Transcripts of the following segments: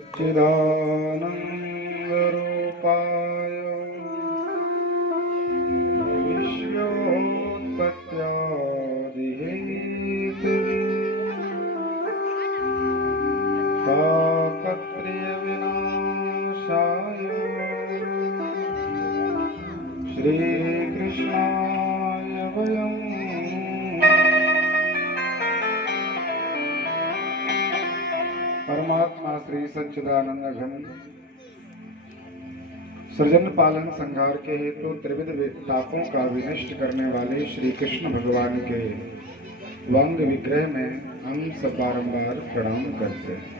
चिदानन्दरूपाय विश्वोत्पत्त्यादिहेतवे तापत्रयविनाशाय श्रीकृष्णाय वयम् परमात्मा श्री सच्चिदानंद घन सृजन पालन संहार के हेतु त्रिविध तापों का विनष्ट करने वाले श्री कृष्ण भगवान के वंग विग्रह में हम सब बारंबार प्रणाम करते हैं।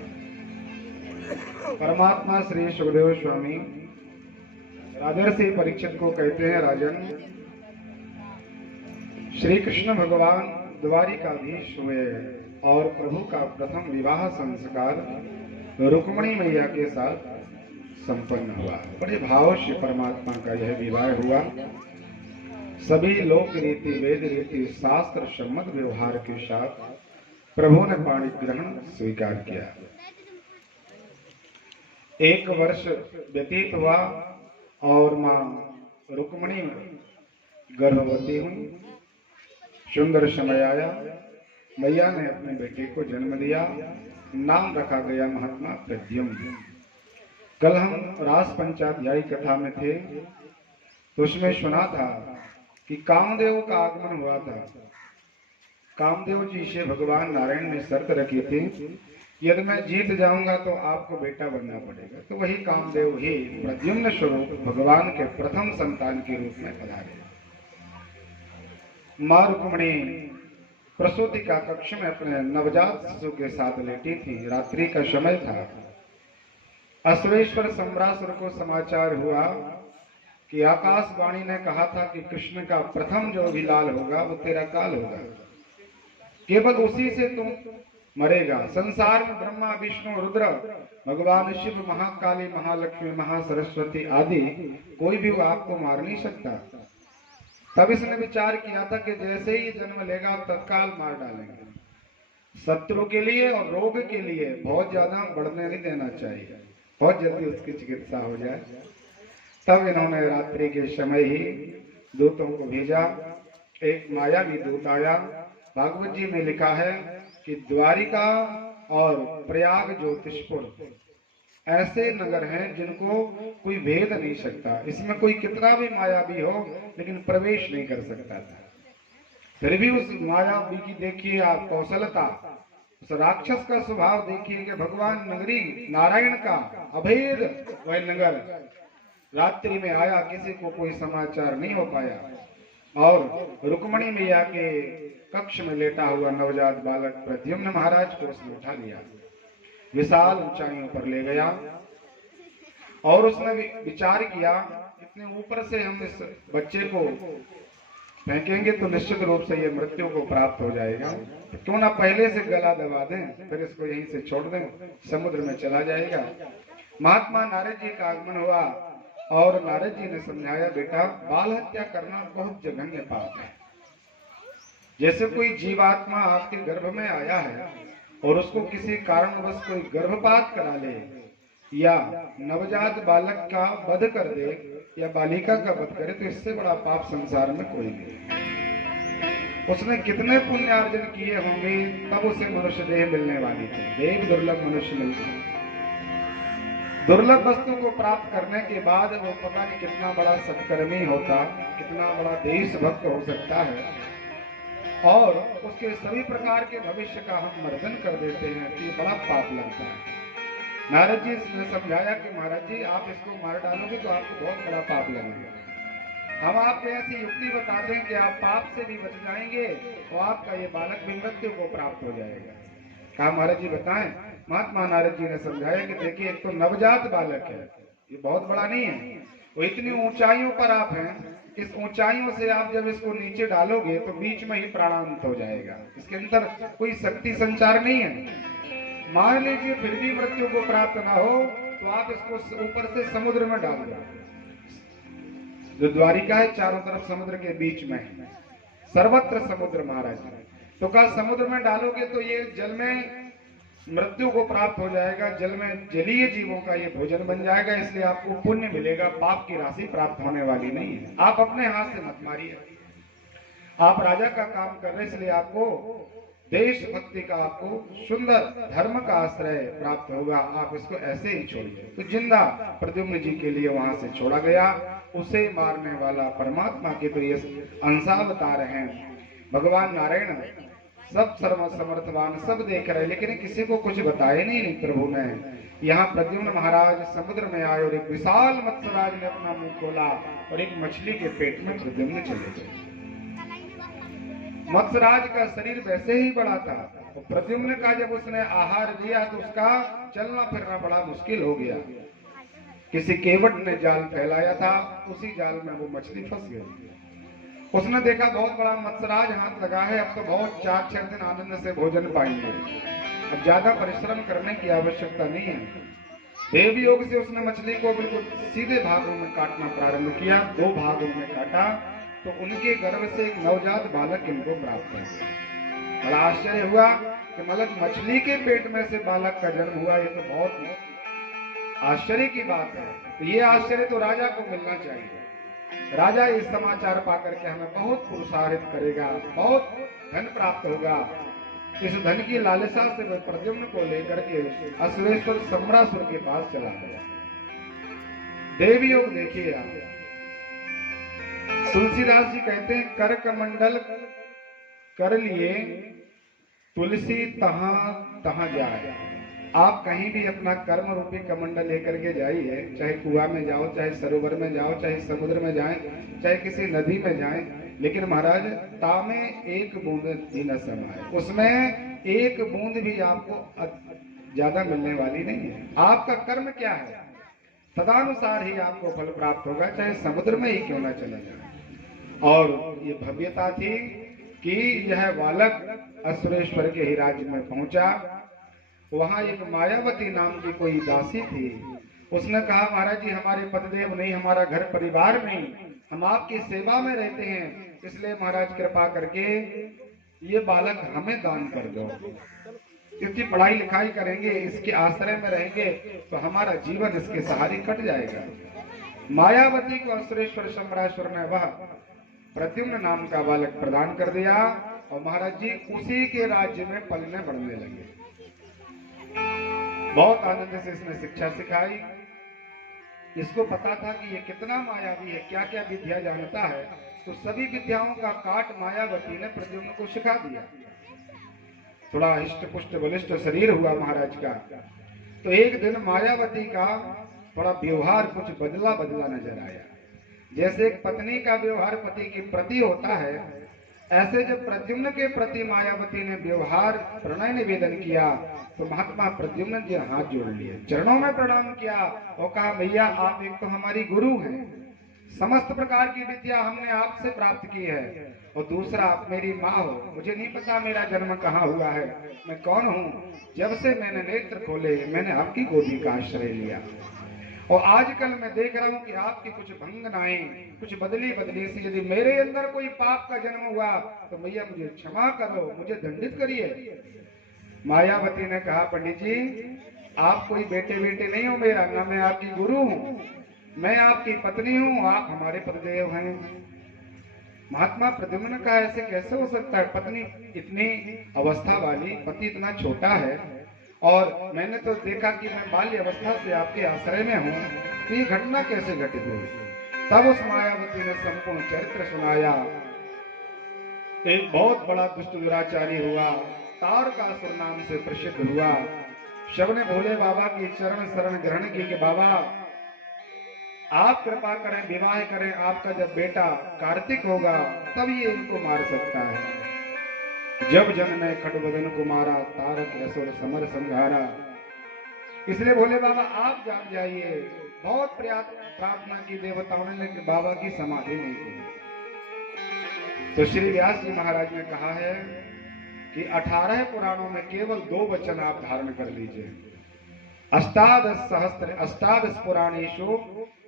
परमात्मा श्री सुखदेव स्वामी राजर्षि परीक्षित को कहते हैं, राजन, श्री कृष्ण भगवान द्वारिकाधीश हुए और प्रभु का प्रथम विवाह संस्कार रुक्मिणी मैया के साथ संपन्न हुआ। बड़े भाव से परमात्मा का यह विवाह हुआ। सभी लोक रीति वेद रीति शास्त्र सम्मत व्यवहार के साथ प्रभु ने पाणी ग्रहण स्वीकार किया। 1 वर्ष व्यतीत हुआ और मां रुक्मिणी गर्भवती हुई। सुंदर समय आया, मैया ने अपने बेटे को जन्म दिया। नाम रखा गया महात्मा प्रद्युम्न। कल हम रास पंचाध्यायी कथा में थे तो उसमें सुना था कि कामदेव का आगमन हुआ था। कामदेव जी से भगवान नारायण ने शर्त रखी थी, यदि मैं जीत जाऊंगा तो आपको बेटा बनना पड़ेगा। तो वही कामदेव ही प्रद्युम्न स्वरूप भगवान के प्रथम संतान के रूप में पधारे। मां रुक्मिणी प्रसूति का कक्ष में अपने नवजात शिशु के साथ लेटी थी। रात्रि का समय था। अश्वेश्वर सम्रासुर को समाचार हुआ कि आकाशवाणी ने कहा था कि कृष्ण का प्रथम जो भी लाल होगा वो तेरा काल होगा, केवल उसी से तुम मरेगा। संसार में ब्रह्मा विष्णु रुद्र भगवान शिव महाकाली महालक्ष्मी महासरस्वती आदि कोई भी वो आपको मार नहीं सकता। तब इसने विचार किया था कि जैसे ही जन्म लेगा तत्काल मार डालेंगे। शत्रु के लिए और रोग के लिए बहुत ज्यादा बढ़ने नहीं देना चाहिए, बहुत जल्दी उसकी चिकित्सा हो जाए। तब इन्होंने रात्रि के समय ही दूतों को भेजा। एक मायावी दूत आया। भागवत जी में लिखा है कि द्वारिका और प्रयाग ज्योतिषपुर ऐसे नगर हैं जिनको कोई भेद नहीं सकता। इसमें कोई कितना भी मायावी हो लेकिन प्रवेश नहीं कर सकता था। फिर भी उस मायावी की देखिए आप कौशलता, उस राक्षस का स्वभाव देखिए कि भगवान नगरी नारायण का अभेद वह नगर रात्रि में आया, किसी को कोई समाचार नहीं हो पाया और रुक्मिणी मैया के कक्ष में लेटा हुआ नवजात बालक प्रद्युम्न महाराज को उसने उठा लिया, विशाल ऊंचाइयों पर ले गया और उसने विचार किया, इतने ऊपर से हम इस बच्चे को फेंकेंगे तो निश्चित रूप से ये मृत्यु को प्राप्त हो जाएगा। क्यों ना पहले से गला दबा दें, फिर इसको यहीं से छोड़ दें, समुद्र में चला जाएगा। महात्मा नारद जी का आगमन हुआ और नारद जी ने समझाया, बेटा बाल हत्या करना बहुत जघन्य पाप है। जैसे कोई जीवात्मा आपके गर्भ में आया है और उसको किसी कारणवश कोई गर्भपात करा ले या नवजात बालक का वध कर दे या बालिका का वध करे तो इससे बड़ा पाप संसार में कोई नहीं। उसने कितने पुण्य अर्जन किए होंगे तब उसे मनुष्य देह मिलने वाली थी। देव दुर्लभ मनुष्य मिलते हैं। दुर्लभ वस्तु को प्राप्त करने के बाद वो पता नहीं कितना बड़ा सत्कर्मी होता, कितना बड़ा देशभक्त हो सकता है और उसके सभी प्रकार के भविष्य का हम मर्दन कर देते हैं तो ये बड़ा पाप लगता है। नारद जी ने समझाया कि महाराज जी आप इसको मार डालोगे तो आपको बहुत बड़ा पाप लगेगा। हम आपको ऐसी युक्ति बता दें कि आप पाप से भी बच जाएंगे और आपका ये बालक भी मृत्यु को प्राप्त हो जाएगा। कहा महाराज जी बताएं। महात्मा नारद जी ने समझाया कि देखिए एक तो नवजात बालक है, ये बहुत बड़ा नहीं है, वो इतनी ऊंचाइयों पर आप हैं, इस ऊंचाइयों से आप जब इसको नीचे डालोगे तो बीच में ही प्राणांत हो जाएगा। इसके अंदर कोई शक्ति संचार नहीं है। मान लीजिए फिर भी मृत्यु को प्राप्त ना हो तो आप इसको ऊपर से समुद्र में डाल दो। जो द्वारिका है चारों तरफ समुद्र के बीच में है, सर्वत्र समुद्र महाराज। तो कहा समुद्र में डालोगे तो ये जल में मृत्यु को प्राप्त हो जाएगा, जल में जलीय जीवों का ये भोजन बन जाएगा, इसलिए आपको पुण्य मिलेगा, पाप की राशि प्राप्त होने वाली नहीं है। आप अपने हाथ से मत मारिए। आप राजा का काम कर रहे, इसलिए आपको देशभक्ति का, आपको सुंदर धर्म का आश्रय प्राप्त होगा, आप इसको ऐसे ही छोड़िए। तो जिंदा प्रद्युम्न जी के लिए वहां से छोड़ा गया। उसे मारने वाला परमात्मा के तो ये अंशावतार हैं, भगवान नारायण सब सर्व समर्थवान, सब देख रहे, लेकिन किसी को कुछ बताए नहीं प्रभु ने। यहाँ प्रद्युम्न महाराज समुद्र में आए और एक विशाल मत्स्यराज ने अपना मुंह खोला और एक मछली के पेट में प्रद्युम्न चले गए। मत्स्यराज का शरीर वैसे ही बड़ा था, तो प्रद्युम्न का जब उसने आहार दिया तो उसका चलना फिरना बड़ा मुश्किल हो गया। किसी केवट ने जाल फैलाया था, उसी जाल में वो मछली फंस गई। उसने देखा बहुत बड़ा मत्स्यराज हाथ लगा है, अब तो बहुत 4-6 दिन आनंद से भोजन पाएंगे, अब ज्यादा परिश्रम करने की आवश्यकता नहीं है। देव योग से उसने मछली को बिल्कुल सीधे भागों में काटना प्रारंभ किया। 2 भागों में काटा तो उनके गर्भ से एक नवजात बालक इनको प्राप्त हुआ। बड़ा आश्चर्य हुआ कि मतलब मछली के पेट में से बालक का जन्म हुआ, ये तो बहुत आश्चर्य की बात है। तो ये आश्चर्य तो राजा को मिलना चाहिए। राजा इस समाचार पाकर के हमें बहुत प्रोत्साहित करेगा, बहुत धन प्राप्त होगा। इस धन की लालसा से वह प्रद्युम्न को लेकर के असुरेश्वर सम्रासुर के पास चला गया। देवी योग देखिए आप, तुलसीदास जी कहते हैं, कर कमंडल कर लिए तुलसी तहां तहां जाए। आप कहीं भी अपना कर्म रूपी कमंडल लेकर के जाइए, चाहे कुआं में जाओ, चाहे सरोवर में जाओ, चाहे समुद्र में जाएं, चाहे किसी नदी में जाएं, लेकिन महाराज तामे एक बूंद भी न समाए, उसमें एक बूंद भी आपको ज्यादा मिलने वाली नहीं है। आपका कर्म क्या है, तदानुसार ही आपको फल प्राप्त होगा, चाहे समुद्र में ही क्यों ना चले जाए। और ये भव्यता थी कि यह बालक असुरेश्वर के ही राज्य में पहुंचा। वहां एक मायावती नाम की कोई दासी थी। उसने कहा, महाराज जी हमारे पतिदेव नहीं, हमारा घर परिवार नहीं, हम आपकी सेवा में रहते हैं, इसलिए महाराज कृपा करके ये बालक हमें दान कर दो। इसकी पढ़ाई लिखाई करेंगे, इसके आश्रय में रहेंगे तो हमारा जीवन इसके सहारे कट जाएगा। मायावती को असुरेश्वर सम्रासुर ने वह प्रद्युम्न नाम का बालक प्रदान कर दिया और महाराज जी उसी के राज्य में पलने बढ़ने लगे। बहुत आनंद से इसने शिक्षा सिखाई। इसको पता था कि ये कितना मायावी है, क्या क्या विद्या जानता है, तो सभी विद्याओं का काट मायावती ने प्रद्युम्न को सिखा दिया। थोड़ा हिष्ट पुष्ट बलिष्ठ शरीर हुआ महाराज का। तो एक दिन मायावती का थोड़ा व्यवहार कुछ बदला बदला नजर आया। जैसे एक पत्नी का व्यवहार पति के प्रति होता है, ऐसे जब प्रद्युम्न के प्रति मायावती ने व्यवहार प्रणय निवेदन किया तो महात्मा प्रद्युम्न जी हाथ जोड़ लिए, चरणों में प्रणाम किया और कहा, भैया आप एक तो हमारी गुरु हैं, समस्त प्रकार की विद्या हमने आपसे प्राप्त की है, और दूसरा आप मेरी माँ हो। मुझे नहीं पता मेरा जन्म कहाँ हुआ है, मैं कौन हूँ। जब से मैंने नेत्र खोले मैंने आपकी गोदी का आश्रय लिया, और आजकल मैं देख रहा हूँ कि आपकी कुछ भंगनाएं, कुछ बदली बदली सी, यदि मेरे अंदर कोई पाप का जन्म हुआ तो भैया मुझे क्षमा करो, मुझे दंडित करिए। मायावती ने कहा, पंडित जी आप कोई बेटे बेटे नहीं हो मेरा, ना मैं आपकी गुरु हूँ, मैं आपकी पत्नी हूँ, आप हमारे पतिदेव हैं। महात्मा प्रद्युम्न का ऐसे कैसे हो सकता है, पत्नी इतनी अवस्था वाली, पति इतना छोटा है, और मैंने तो देखा कि मैं बाल्य अवस्था से आपके आश्रय में हूँ, तो ये घटना कैसे घटित हुई। तब उस मायावती ने संपूर्ण चरित्र सुनाया। एक बहुत बड़ा दुष्ट दुराचारी हुआ, तारकासुर नाम से प्रसिद्ध हुआ। सबने भोले बाबा की चरण शरण ग्रहण की कि बाबा आप कृपा करें, विवाह करें, आपका जब बेटा कार्तिक होगा तब ये इनको मार सकता है। जब जन ने खडवदन को मारा, तारक असुर समर संहारा। इसलिए भोले बाबा आप जाग जाइए। बहुत प्रार्थना की देवताओं ने, लेकिन बाबा की समाधि नहीं की। तो श्री व्यास जी महाराज ने कहा है कि 18 पुराणों में केवल 2 वचन आप धारण कर लीजिए। अष्टादश पुराणेषु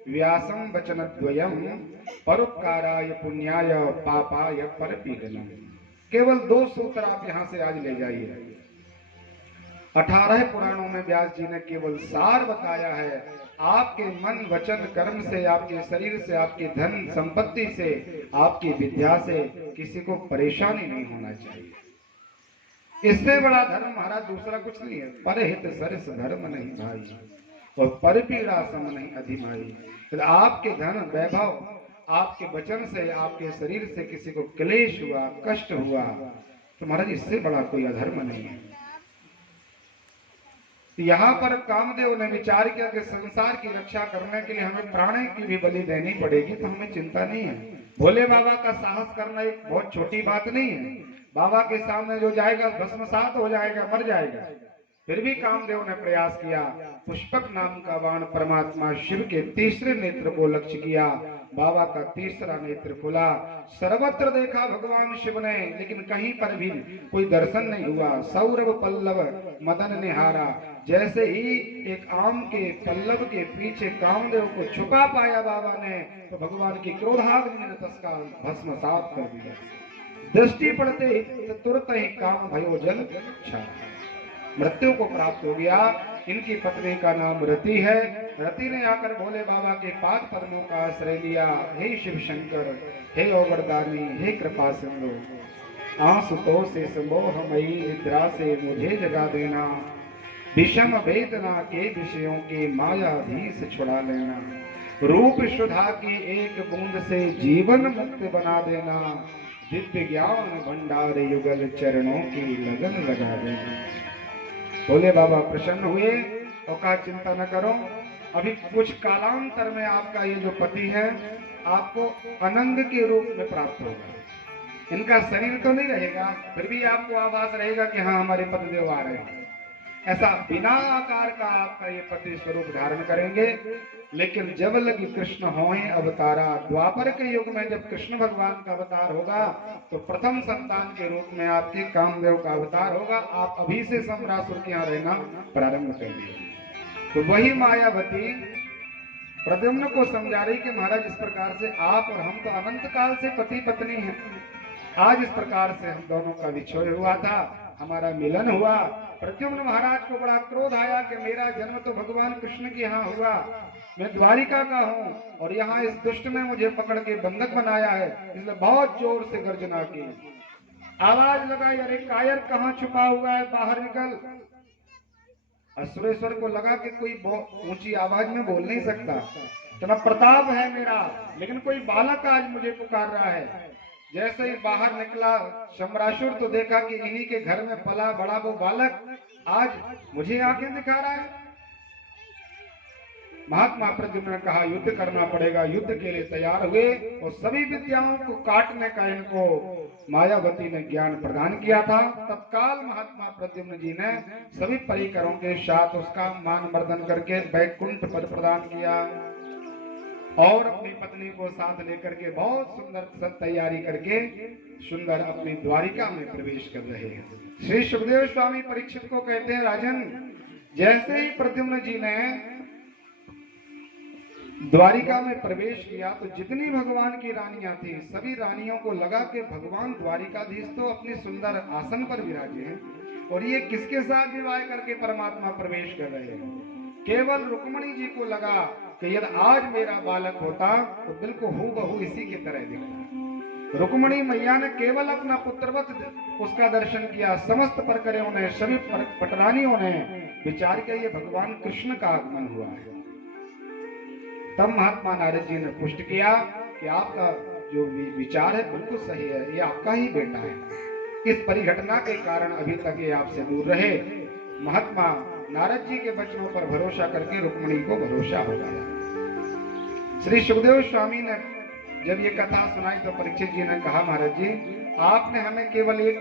व्यासं वचनद्वयं परोपकाराय पुण्याय पापाय परपीडनम्। केवल 2 सूत्र आप यहाँ से आज ले जाइए। 18 पुराणों में व्यास जी ने केवल सार बताया है। आपके मन वचन कर्म से, आपके शरीर से, आपकी धन संपत्ति से, आपकी विद्या से किसी को परेशानी नहीं होना चाहिए। इससे बड़ा धर्म महाराज दूसरा कुछ नहीं है। परहित सरस धर्म नहीं भाई और परपीड़ा सम नहीं अधिमाई। आपके धन वैभव, आपके वचन से, आपके शरीर से किसी को क्लेश हुआ, कष्ट हुआ, तो महाराज इससे बड़ा कोई अधर्म नहीं है। यहाँ पर कामदेव ने विचार किया कि संसार की रक्षा करने के लिए हमें प्राण की भी बलि देनी पड़ेगी, तो हमें चिंता नहीं है। भोले बाबा का साहस करना एक बहुत छोटी बात नहीं है। बाबा के सामने जो जाएगा भस्मसात हो जाएगा, मर जाएगा। फिर भी कामदेव ने प्रयास किया। पुष्पक नाम का बाण परमात्मा शिव के तीसरे नेत्र को लक्ष्य किया। बाबा का तीसरा नेत्र खुला। सर्वत्र देखा भगवान शिव ने, लेकिन कहीं पर भी कोई दर्शन नहीं हुआ। सौरभ पल्लव मदन निहारा। जैसे ही एक आम के पल्लव के पीछे कामदेव को छुपा पाया बाबा ने, तो भगवान की क्रोधाग्नि ने तत्काल भस्मसात कर दिया। दृष्टि पड़ते ही तुरंत ही काम भयो जल छा, मृत्यु को प्राप्त हो गया। इनकी पत्नी का नाम रति है। रति ने आकर भोले बाबा के पाद पद्मों का आश्रय लिया। हे शिव शंकर, हे ओगरदानी, हे कृपा सिंधु, आंसुतोष से समोहमयी निद्रा से मुझे जगा देना। विषम वेदना के विषयों के मायाधीश छुड़ा लेना। रूप सुधा की एक बूंद से जीवन मुक्त बना देना। दिव्य ज्ञान भंडार युगल चरणों की लगन लगा देना। भोले बाबा प्रसन्न हुए और कहा चिंता न करो, अभी कुछ कालांतर में आपका ये जो पति है आपको अनंग के रूप में प्राप्त होगा। इनका शरीर तो नहीं रहेगा, फिर भी आपको आभास रहेगा कि हाँ हमारे पतिदेव आ रहे हैं। ऐसा बिना आकार का आपका ये पति स्वरूप धारण करेंगे। लेकिन जब लगी कृष्ण होए अवतारा, द्वापर के युग में जब कृष्ण भगवान का अवतार होगा तो प्रथम संतान के रूप में आपके कामदेव का अवतार होगा। आप अभी से सम्रासुर के यहाँ रहना प्रारंभ कर दिए। तो वही मायावती प्रद्युम्न को समझा रही कि महाराज इस प्रकार से आप और हम तो अनंत काल से पति पत्नी हैं। आज इस प्रकार से हम दोनों का विछोह हुआ था, हमारा मिलन हुआ। प्रद्युम्न महाराज को बड़ा क्रोध आया कि मेरा जन्म तो भगवान कृष्ण के यहाँ हुआ, मैं द्वारिका का हूँ और यहाँ इस दुष्ट ने मुझे पकड़ के बंधक बनाया है। इसलिए बहुत जोर से गर्जना की, आवाज लगाई, अरे कायर कहाँ छुपा हुआ है, बाहर निकल। असुरेश्वर को लगा कि कोई ऊंची आवाज में बोल नहीं सकता, इतना प्रताप है मेरा, लेकिन कोई बालक आज मुझे पुकार रहा है। जैसे ही बाहर निकला शम्रासुर तो देखा कि इन्हीं के घर में पला बड़ा वो बालक आज मुझे आंखें दिखा रहा है। महात्मा प्रद्युम्न ने कहा युद्ध करना पड़ेगा। युद्ध के लिए तैयार हुए और सभी विद्याओं को काटने का इनको मायावती ने ज्ञान प्रदान किया था। तत्काल महात्मा प्रद्युम्न जी ने सभी परिकरों के साथ उसका मान मर्दन करके वैकुंठ पद प्रदान किया और अपनी पत्नी को साथ लेकर के बहुत सुंदर तैयारी करके सुंदर अपनी द्वारिका में प्रवेश कर रहे हैं। श्री सुखदेव स्वामी परीक्षित को कहते हैं, राजन, जैसे ही प्रद्युम्न जी ने द्वारिका में प्रवेश किया तो जितनी भगवान की रानियां थी सभी रानियों को लगा कि भगवान द्वारिकाधीश तो अपने सुंदर आसन पर विराजे हैं और ये किसके साथ विवाह करके परमात्मा प्रवेश कर रहे हैं। केवल रुक्मणी जी को लगा कि यदि आज मेरा बालक होता तो बिल्कुल हूबहू इसी की तरह दिखता। रुक्मणी मैया ने केवल अपना पुत्रवत उसका दर्शन किया। समस्त परकरों ने, सभी पटरानियों ने विचार किया ये भगवान कृष्ण का आगमन हुआ है। तब महात्मा नारद जी ने पुष्ट किया कि आपका जो विचार है बिल्कुल सही है, ये आपका ही बेटा है। इस परिघटना के कारण अभी तक ये आपसे दूर रहे। महात्मा नारद जी के वचनों पर भरोसा करके रुक्मणी को भरोसा हो गया। श्री सुखदेव स्वामी ने जब ये कथा सुनाई तो परीक्षित जी ने कहा, महाराज जी आपने हमें केवल एक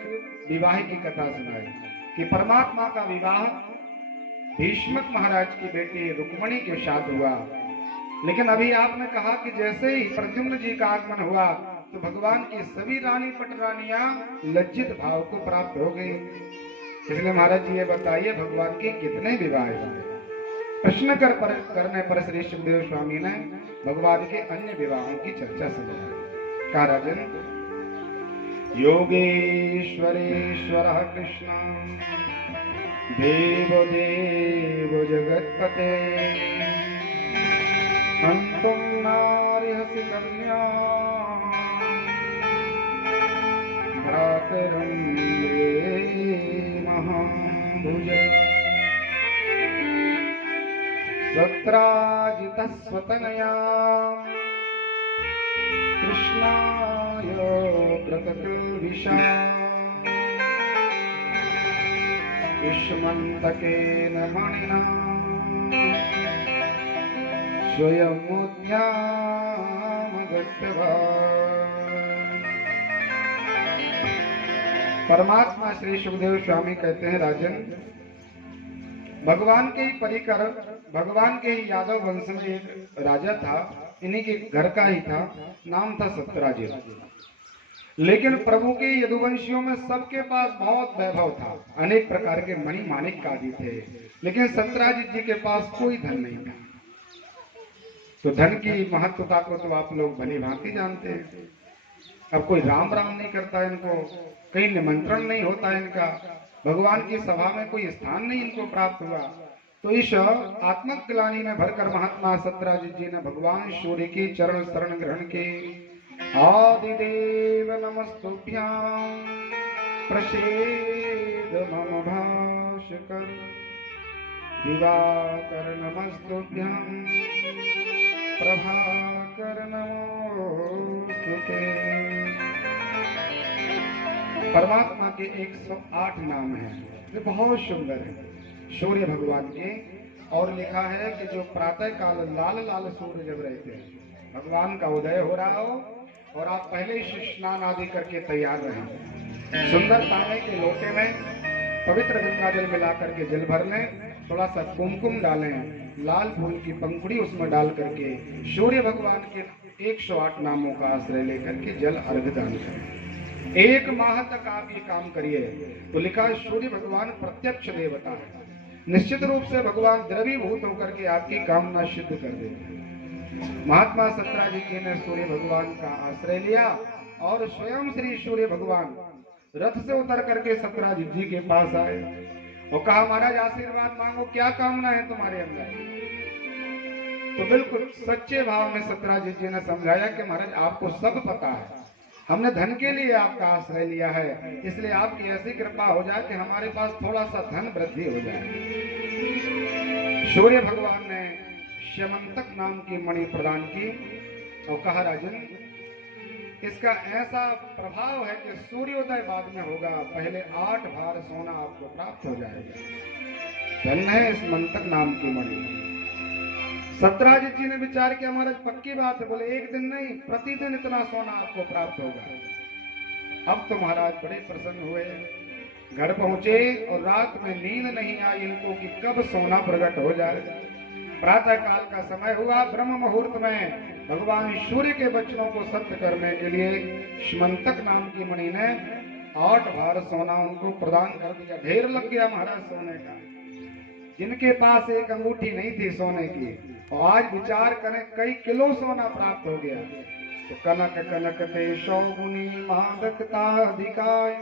विवाह की कथा सुनाई कि परमात्मा का विवाह भीष्मक महाराज की बेटी रुक्मणी के साथ हुआ, लेकिन अभी आपने कहा कि जैसे ही प्रद्युम्न जी का आगमन हुआ तो भगवान की सभी रानी पटरानियां लज्जित भाव को प्राप्त हो गई। इसलिए महाराज जी ये बताइए भगवान के कितने विवाह हुए। प्रश्न करने पर श्री सुखदेव स्वामी ने भगवान के अन्य विवाहों की चर्चा सुनाई। कहा, राजन, योगेश्वरेश्वर कृष्ण देव देव जगत्पते अंतुम नारिहसि कन्या भ्रातरं मे महाभुज सत्राजितस्वतनया कृष्णाय व्रतकल्विषा युष्मन्तकेन मणिना स्वयमुद्यामगत्यवा। परमात्मा श्री सुखदेव स्वामी कहते हैं, राजन, भगवान के ही परिकर, भगवान के ही यादव वंश में एक राजा था, इन्हीं के घर का ही था, नाम था सत्यराजीत। लेकिन प्रभु के यदुवंशियों में सबके पास बहुत वैभव था, अनेक प्रकार के मणि माणिक आदि थे, लेकिन सत्यराजीत जी के पास कोई धन नहीं था। तो धन की महत्वता को तो आप लोग भली भांति जानते हैं। अब कोई राम राम नहीं करता, इनको कहीं निमंत्रण नहीं होता, इनका भगवान की सभा में कोई स्थान नहीं इनको प्राप्त हुआ। तो इस आत्मक ग्लानि में भरकर महात्मा सत्यराजीत जी ने भगवान सूर्य की चरण शरण ग्रहण की। आदिदेव नमस्तुभ्यां प्रसीद मम भास्कर, दिवाकर नमस्तुभ्यां प्रभाकर नमोस्तुते। परमात्मा के 108 नाम हैं, ये बहुत सुंदर है सूर्य भगवान के। और लिखा है कि जो प्रातः काल लाल लाल सूर्य जब रहते हैं, भगवान का उदय हो रहा हो और आप पहले ही स्नान आदि करके तैयार रहें, सुंदर तांबे के लोटे में पवित्र गंगा जल मिला करके जल भर लें, थोड़ा सा कुमकुम डालें, लाल फूल की पंखुड़ी उसमें डाल करके सूर्य भगवान के 108 नामों का आश्रय लेकर के जल अर्घ दान करें। 1 माह तक आप ये काम करिए। तो लिखा है सूर्य भगवान प्रत्यक्ष देवता है, निश्चित रूप से भगवान द्रवीभूत होकर के आपकी कामना सिद्ध कर देते हैं। महात्मा सत्यराजीत जी ने सूर्य भगवान का आश्रय लिया और स्वयं श्री सूर्य भगवान रथ से उतर करके सत्यराजीत जी के पास आए और कहा, महाराज आशीर्वाद मांगो, क्या कामना है तुम्हारे अंदर। तो बिल्कुल सच्चे भाव में सत्यराजीत जी ने समझाया कि महाराज आपको सब पता है, हमने धन के लिए आपका आश्रय लिया है, इसलिए आपकी ऐसी कृपा हो जाए कि हमारे पास थोड़ा सा धन वृद्धि हो जाए। सूर्य भगवान ने श्यमंतक नाम की मणि प्रदान की और कहा, राजन, इसका ऐसा प्रभाव है कि सूर्योदय बाद में होगा, पहले 8 भार सोना आपको प्राप्त हो जाएगा। धन है इस मंतक नाम की मणि। सत्यराजीत जी ने विचार किया, महाराज पक्की बात है। बोले, एक दिन नहीं, प्रतिदिन इतना सोना आपको प्राप्त होगा। अब तो महाराज बड़े प्रसन्न हुए, घर पहुंचे और रात में नींद नहीं आई इनको कि कब सोना प्रकट हो जाए। प्रातः काल का समय हुआ, ब्रह्म मुहूर्त में भगवान सूर्य के वचनों को सत्य करने के लिए श्यमंतक नाम की मणि ने 8 भार सोना उनको प्रदान कर दिया। ढेर लग गया महाराज सोने का। जिनके पास एक अंगूठी नहीं थी सोने की, और आज विचार करें कई किलो सोना प्राप्त हो गया। तो कनक कनक ते शौगुनी मादकता अधिकाय,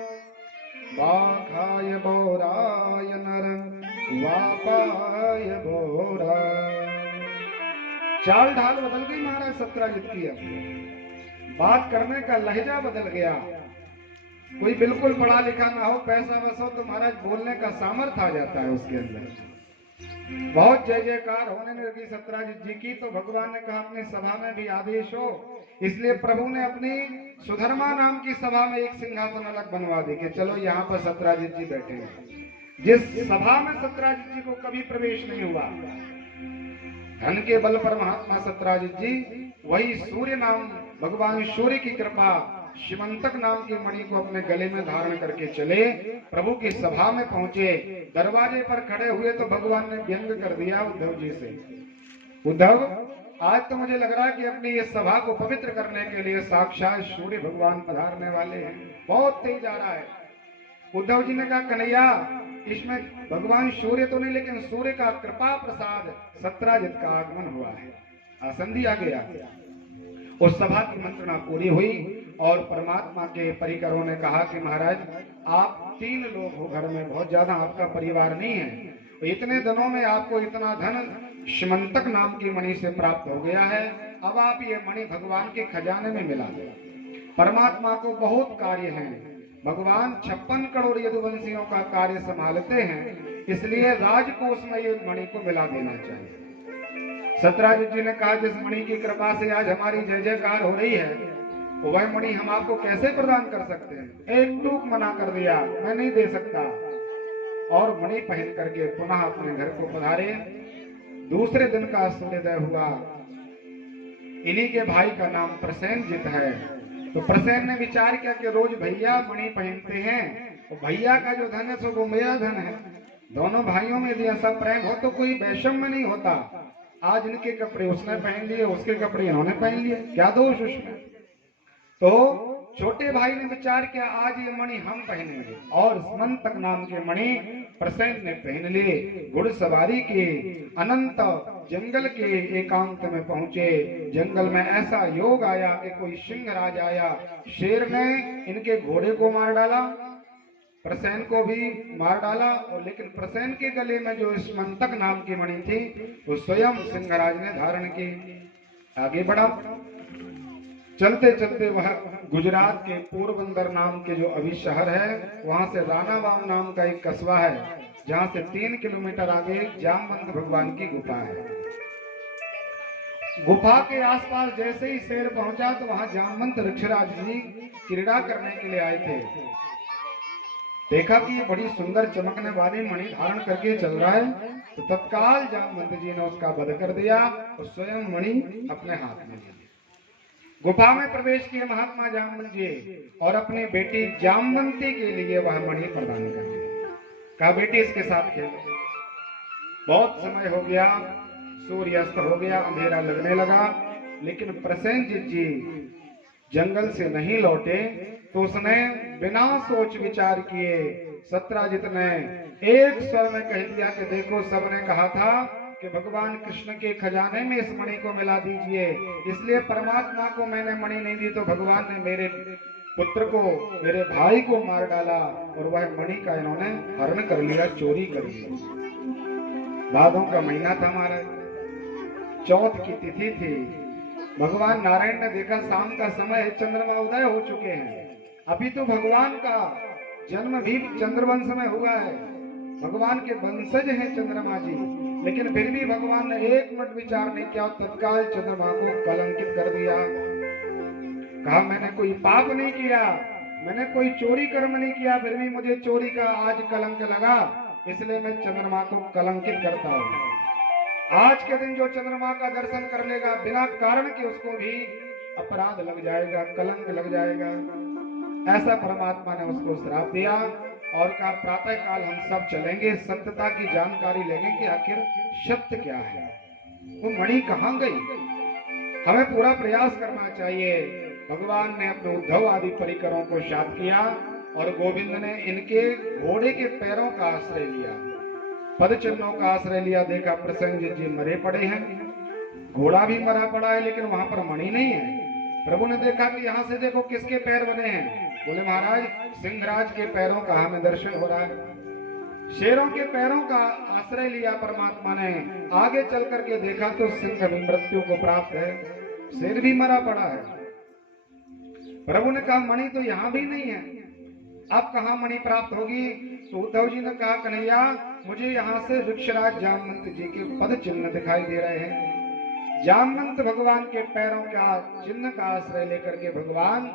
बाखाय बोराय नर वापाय बोरा। चाल ढाल बदल गई महाराज सत्यराजीत की। बात करने का लहजा बदल गया। कोई बिल्कुल पढ़ा लिखा ना हो, पैसा वैसा हो, तो महाराज बोलने का सामर्थ्य आ जाता है उसके अंदर। बहुत जय जयकार होने लगी सत्यराजीत जी की। तो भगवान ने कहा, अपनी सभा में भी आदेश हो। इसलिए प्रभु ने अपनी सुधर्मा नाम की सभा में एक सिंहासन अलग बनवा दी कि चलो यहाँ पर सत्यराजीत जी बैठे हैं। जिस सभा में सत्यराजीत जी को कभी प्रवेश नहीं हुआ, धन के बल पर महात्मा सत्यराजीत जी वही सूर्य नाम, भगवान सूर्य की कृपा, श्यमंतक नाम की मणि को अपने गले में धारण करके चले, प्रभु की सभा में पहुंचे। दरवाजे पर खड़े हुए तो भगवान ने व्यंग कर दिया उद्धव जी से, उद्धव, आज तो मुझे लग रहा है कि अपनी इस सभा को पवित्र करने के लिए साक्षात सूर्य भगवान पधारने वाले हैं, बहुत तेज आ रहा है। उद्धव जी ने कहा, कन्हैया, इसमें भगवान सूर्य तो नहीं, लेकिन सूर्य का कृपा प्रसाद सत्यराजीत का आगमन हुआ है, आसन दिया गया। उस सभा की मंत्रणा पूरी हुई और परमात्मा के परिकरों ने कहा कि महाराज आप 3 लोग हो घर में, बहुत ज्यादा आपका परिवार नहीं है, तो इतने दिनों में आपको इतना धन श्मंतक नाम की मणि से प्राप्त हो गया है, अब आप ये मणि भगवान के खजाने में मिला दो। परमात्मा को बहुत कार्य हैं, भगवान 56 करोड़ यदुवंशियों का कार्य संभालते हैं, इसलिए राजकोष में ये मणि को मिला देना चाहिए। सत्यराज जी ने कहा जिस मणि की कृपा से आज हमारी जय जयकार हो रही है, वह मणि हम आपको कैसे प्रदान कर सकते हैं। एक टूक मना कर दिया, मैं नहीं दे सकता, और मणि पहन करके पुनः अपने घर को पधारे। दूसरे दिन का सूर्योदय हुआ। इन्हीं के भाई का नाम प्रसेनजित है। तो प्रसेन ने विचार किया कि रोज भैया मणि पहनते हैं, तो भैया का जो धन है सो वो मेरा धन है। दोनों भाइयों में यदि ऐसा प्रेम हो तो कोई वैषम्य नहीं होता। आज इनके कपड़े उसने पहन लिए, उसके कपड़े इन्होंने पहन लिए, क्या दोष उसमें। तो छोटे भाई ने विचार किया आज ये मणि हम पहनेंगे, और स्मंतक नाम के मणि प्रसेन ने पहन लिए। घुड़सवारी के अनंत जंगल के एकांत में पहुंचे। जंगल में ऐसा योग आया कि कोई सिंह राज आया, शेर ने इनके घोड़े को मार डाला, प्रसेन को भी मार डाला, और लेकिन प्रसेन के गले में जो स्मंतक नाम की मणि थी वो स्वयं सिंहराज ने धारण की। आगे बढ़ा। चलते चलते वह गुजरात के पोरबंदर नाम के जो अभी शहर है, वहां से रानावाव नाम का एक कस्बा है, जहां से 3 किलोमीटर आगे जामवंत भगवान की गुफा है। गुफा के आसपास जैसे ही शेर पहुंचा तो वहां जामवंत ऋक्षराज जी क्रीड़ा करने के लिए आए थे। देखा कि ये बड़ी सुंदर चमकने वाली मणि धारण करके चल रहा है, तो तत्काल जामवंत जी ने उसका वध कर दिया और स्वयं मणि अपने हाथ में ली। गुफा में प्रवेश किए महात्मा जामवंत जी और अपनी बेटी जामवंती के लिए वह मणि प्रदान कर दी। कहा बेटी इसके साथ खेलो। बहुत समय हो गया, सूर्यास्त हो गया, अंधेरा लगने लगा, लेकिन प्रसेनजित जी जंगल से नहीं लौटे। तो उसने बिना सोच विचार किए सत्यराजित ने एक स्वर में कह दिया कि देखो सबने कहा था कि भगवान कृष्ण के खजाने में इस मणि को मिला दीजिए, इसलिए परमात्मा को मैंने मणि नहीं दी, तो भगवान ने मेरे पुत्र को, मेरे भाई को मार डाला और वह मणि का इन्होंने हरण कर लिया, चोरी कर लिया। भादों का महीना था महाराज, चौथ की तिथि थी। भगवान नारायण ने देखा शाम का समय है, चंद्रमा उदय हो चुके हैं। अभी तो भगवान का जन्म भी चंद्रवंश में हुआ है, भगवान के वंशज हैं चंद्रमा जी, लेकिन फिर भी भगवान ने एक मिनट विचार नहीं किया, तत्काल चंद्रमा को कलंकित कर दिया। कहा मैंने कोई पाप नहीं किया, मैंने कोई चोरी कर्म नहीं किया, फिर भी मुझे चोरी का आज कलंक लगा, इसलिए मैं चंद्रमा को कलंकित करता हूँ। आज के दिन जो चंद्रमा का दर्शन कर लेगा बिना कारण के, उसको भी अपराध लग जाएगा, कलंक लग जाएगा। ऐसा परमात्मा ने उसको श्राप दिया और कहा प्रातः काल हम सब चलेंगे, सत्यता की जानकारी लेंगे कि आखिर सत्य क्या है, वो मणि कहाँ गई। हमें पूरा प्रयास करना चाहिए। भगवान ने अपने उद्धव आदि परिकरों को शाप किया और गोविंद ने इनके घोड़े के पैरों का आश्रय लिया, पद चिन्हों का आश्रय लिया। देखा प्रसेनजित जी मरे पड़े हैं, घोड़ा भी मरा पड़ा है, लेकिन वहां पर मणि नहीं है। प्रभु ने देखा कि यहाँ से देखो किसके पैर बने हैं। बोले महाराज सिंहराज के पैरों का हमें दर्शन हो रहा है। शेरों के पैरों का आश्रय लिया परमात्मा ने, आगे चल करके देखा तो सिंह भी मृत्यु को प्राप्त है, शेर भी मरा पड़ा है। प्रभु ने कहा मणि तो यहाँ भी नहीं है, अब कहाँ मणि प्राप्त होगी। तो उद्धव जी ने कहा कन्हैया मुझे यहाँ से ऋक्षराज जामवंत जी के पद चिन्ह दिखाई दे रहे हैं। जामवंत भगवान के पैरों का चिन्ह का आश्रय लेकर के भगवान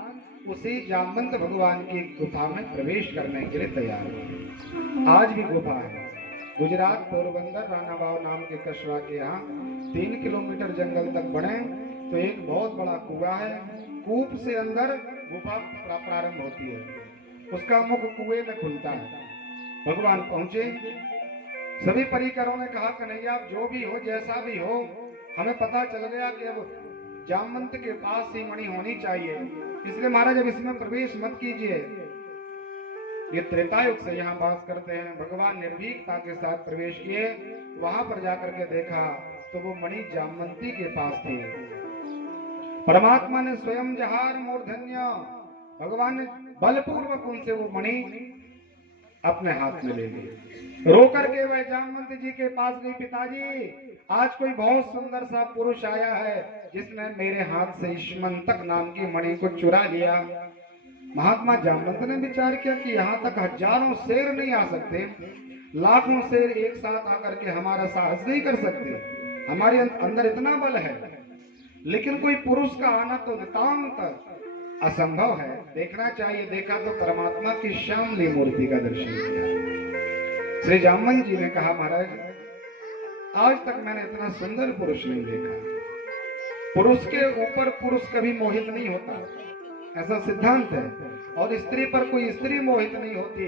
उसी जामवंत भगवान की गुफा में प्रवेश करने के लिए तैयार हुए। आज भी गुफा है। गुजरात पोरबंदर रानावाव नाम के कस्बा के यहाँ 3 किलोमीटर जंगल तक बढ़े तो एक बहुत बड़ा कुआं है। कूप से अंदर गुफा प्रारंभ होती है, उसका मुख कुएं में खुलता है। भगवान पहुंचे, सभी परिकरों ने कहा कन्हैया जो भी हो जैसा भी हो, हमें पता चल गया कि अब जामवंत के पास ही मणि होनी चाहिए, इसलिए महाराज अब इसमें प्रवेश मत कीजिए। ये त्रेतायुग से यहाँ वास करते हैं। भगवान निर्भीकता के साथ प्रवेश किए, वहां पर जाकर के देखा तो वो मणि जामवंती के पास थी। परमात्मा ने स्वयं जहार मूर्धन्य, भगवान ने बलपूर्वक उनसे वो मणि अपने हाथ में ले ली। रो करके वह जामवंत जी के पास गई, पिताजी आज कोई बहुत सुंदर सा पुरुष आया है जिसने मेरे हाथ से ईश्मंतक नाम की मणि को चुरा लिया। महात्मा जामवंत ने विचार किया कि यहाँ तक हजारों शेर नहीं आ सकते, लाखों शेर एक साथ आकर के हमारा साहस नहीं कर सकते, हमारे अंदर इतना बल है, लेकिन कोई पुरुष का आना तो नितांत असंभव है, देखना चाहिए। देखा तो परमात्मा की श्यामली मूर्ति का दर्शन किया। श्री जामवंत जी ने कहा, महाराज आज तक मैंने इतना सुंदर पुरुष नहीं देखा। पुरुष के ऊपर पुरुष कभी मोहित नहीं होता, ऐसा सिद्धांत है, और स्त्री पर कोई स्त्री मोहित नहीं होती,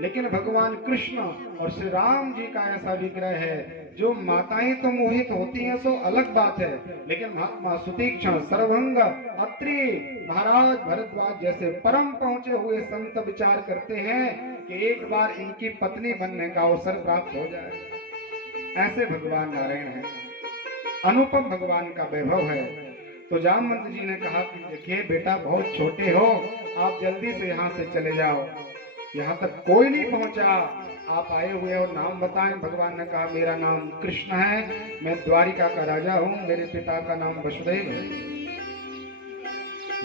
लेकिन भगवान कृष्ण और श्री राम जी का ऐसा विग्रह है। जो माताएं तो मोहित होती हैं सो अलग बात है, लेकिन महात्मा सुतीक्षण, सर्वभंग, अत्रि, महाराज भरद्वाज जैसे परम पहुंचे हुए संत विचार करते हैं कि एक बार इनकी पत्नी बनने का अवसर प्राप्त हो जाए। ऐसे भगवान नारायण है, अनुपम भगवान का वैभव है। तो जामवंत जी ने कहा कि देखिए बेटा बहुत छोटे हो, आप जल्दी से यहाँ से चले जाओ, यहाँ तक कोई नहीं पहुंचा, आप आए हुए हो, नाम बताएं। भगवान ने कहा मेरा नाम कृष्ण है, मैं द्वारिका का राजा हूँ, मेरे पिता का नाम वसुदेव है।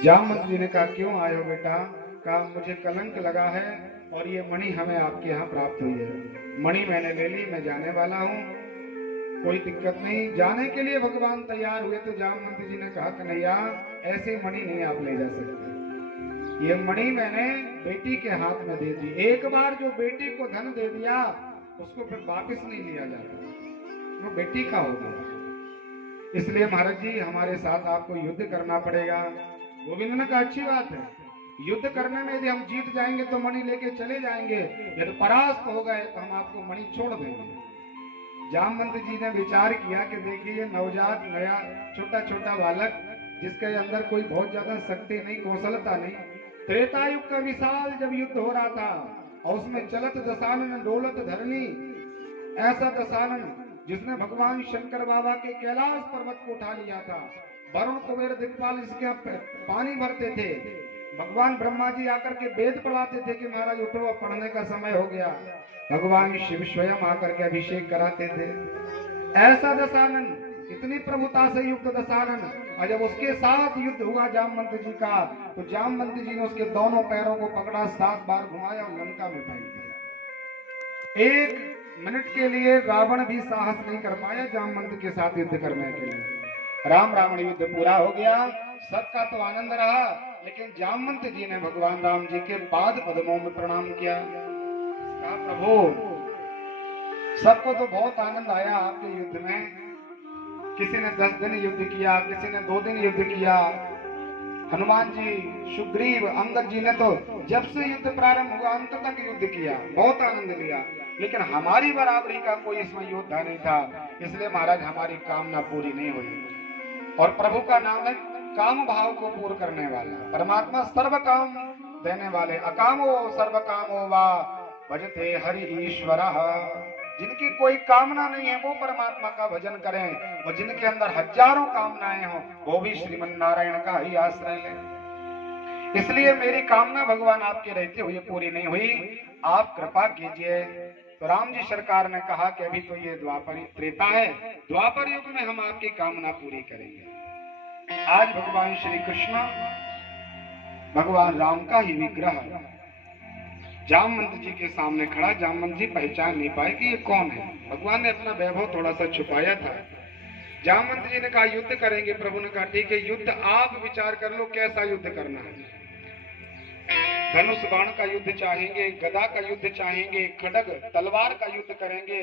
जामवंत जी ने कहा क्यों आए हो बेटा? कहा मुझे कलंक लगा है और ये मणि हमें आपके यहाँ प्राप्त हुई है। मणि मैंने ले ली, मैं जाने वाला हूँ, कोई दिक्कत नहीं। जाने के लिए भगवान तैयार हुए तो जामवंत जी ने कहा कन्हैया ऐसी मणि नहीं आप ले जा सकते, ये मणि मैंने बेटी के हाथ में दे दी। एक बार जो बेटी को धन दे दिया उसको फिर वापस नहीं लिया जाता, वो बेटी का होगा। इसलिए महाराज जी हमारे साथ आपको युद्ध करना पड़ेगा। गोविंद ने कहा अच्छी बात है, युद्ध करने में यदि हम जीत जाएंगे तो मणि लेके चले जाएंगे, यदि परास्त हो गए तो हम आपको मणि छोड़ देंगे। जामवंत जी ने विचार किया कि देखिए ये नवजात नया छोटा छोटा बालक जिसके अंदर कोई बहुत ज्यादा शक्ति नहीं, कौशलता नहीं, त्रेता युग का विशाल जब युद्ध हो रहा था और उसमें चलत दशानन डोलत धरनी, ऐसा दशानन जिसने भगवान शंकर बाबा के कैलाश पर्वत को उठा लिया था। वरुण कुबेर दिक्पाल इसके पानी भरते थे, भगवान ब्रह्मा जी आकर के वेद पढ़ाते थे कि महाराज उठो अब पढ़ने का समय हो गया, भगवान शिव स्वयं आकर के अभिषेक कराते थे। ऐसा दशानन, इतनी प्रभुता से युक्त दशानन, और जब उसके साथ युद्ध हुआ जामवंत जी का तो जामवंत जी ने उसके दोनों पैरों को पकड़ा, 7 बार घुमाया और लंका में फेंक दिया। 1 मिनट के लिए रावण भी साहस नहीं कर पाया जामवंत के साथ युद्ध करने के लिए। राम रावण युद्ध पूरा हो गया, सबका तो आनंद रहा, लेकिन जामवंत जी ने भगवान राम जी के पाद पद्मों में प्रणाम किया। कहा प्रभु सबको तो बहुत आनंद आया आपके युद्ध में, किसी ने 10 दिन युद्ध किया, किसी ने 2 दिन युद्ध किया, हनुमान जी, सुग्रीव, अंगद जी ने तो जब से युद्ध प्रारंभ हुआ अंत तक युद्ध किया, बहुत आनंद लिया, लेकिन हमारी बराबरी का कोई इसमें योद्धा नहीं था। इसलिए महाराज हमारी कामना पूरी नहीं हुई। और प्रभु का नाम है काम भाव को पूर्ण करने वाला, परमात्मा सर्व काम देने वाले। अकामो सर्व कामो वा भजते हरि ईश्वरः। जिनकी कोई कामना नहीं है वो परमात्मा का भजन करें, और जिनके अंदर हजारों कामनाएं हो वो भी श्रीमन नारायण का ही आश्रय लें। इसलिए मेरी कामना भगवान आपके रहते हुए पूरी नहीं हुई, आप कृपा कीजिए। तो राम जी सरकार ने कहा कि अभी तो ये द्वापर त्रेता है, द्वापर युग में हम आपकी कामना पूरी करेंगे। आज भगवान श्री कृष्ण भगवान राम का ही विग्रह जामवंत जी के सामने खड़ा। जामवंत जी पहचान नहीं पाए कि ये कौन है। भगवान ने अपना वैभव थोड़ा सा छुपाया था। जामवंत जी ने कहा युद्ध करेंगे। प्रभु ने कहा ठीक है, युद्ध आप विचार कर लो कैसा युद्ध करना है। धनुष बाण का युद्ध चाहेंगे, गदा का युद्ध चाहेंगे, खड्ग तलवार का युद्ध करेंगे,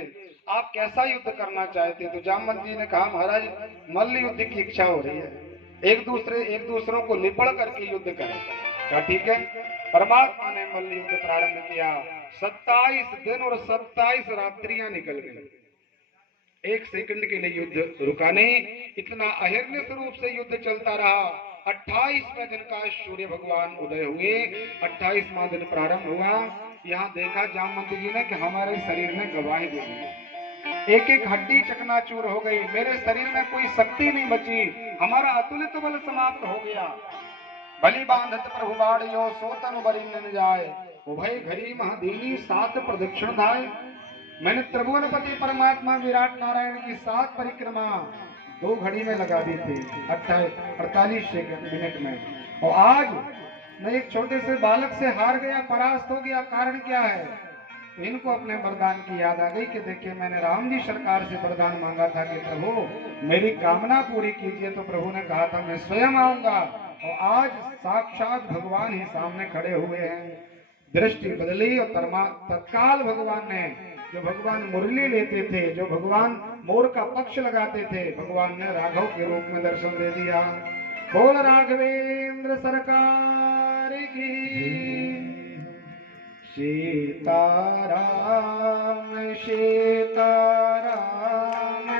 आप कैसा युद्ध करना चाहते? तो जामवंत जी ने कहा महाराज मल्ल युद्ध की इच्छा हो रही है, एक दूसरों को लिपड़ करके युद्ध करें। कहा ठीक है। परमात्मा ने मल्ल युद्ध प्रारंभ किया। 27 दिन और 27 रात्रियां निकल गई, 1 सेकंड के लिए युद्ध रुका नहीं। इतना अहिर्निश रूप से युद्ध चलता रहा। 28वें दिन का सूर्य भगवान उदय हुए, 28वां दिन प्रारंभ हुआ। यहाँ देखा जामवंत जी ने कि हमारे शरीर ने गवाही दे दी। एक एक हड्डी चकनाचूर हो गई, मेरे शरीर में कोई शक्ति नहीं बची, हमारा अतुलित बल समाप्त हो गया। बलि बांधत प्रभु बाड़ियो सो तनु बरि न जाए, उभय घड़ी महादीनी सात प्रदक्षिण धाय। मैंने त्रिभुवनपति परमात्मा विराट नारायण की 7 परिक्रमा 2 घड़ी में लगा दी थी, 48 मिनट में। और आज मैं एक छोटे से बालक से हार गया, परास्त हो गया। कारण क्या है? तो इनको अपने वरदान की याद आ गई कि देखिए मैंने राम जी सरकार से वरदान मांगा था कि प्रभु मेरी कामना पूरी कीजिए, तो प्रभु ने कहा था मैं स्वयं आऊंगा। और आज साक्षात भगवान ही सामने खड़े हुए हैं। दृष्टि बदली और तत्काल भगवान ने, जो भगवान मुरली लेते थे, जो भगवान मोर का पक्ष लगाते थे, भगवान ने राघव के रूप में दर्शन दे दिया। बोल राघवेंद्र सरकार की, सीताराम सीताराम।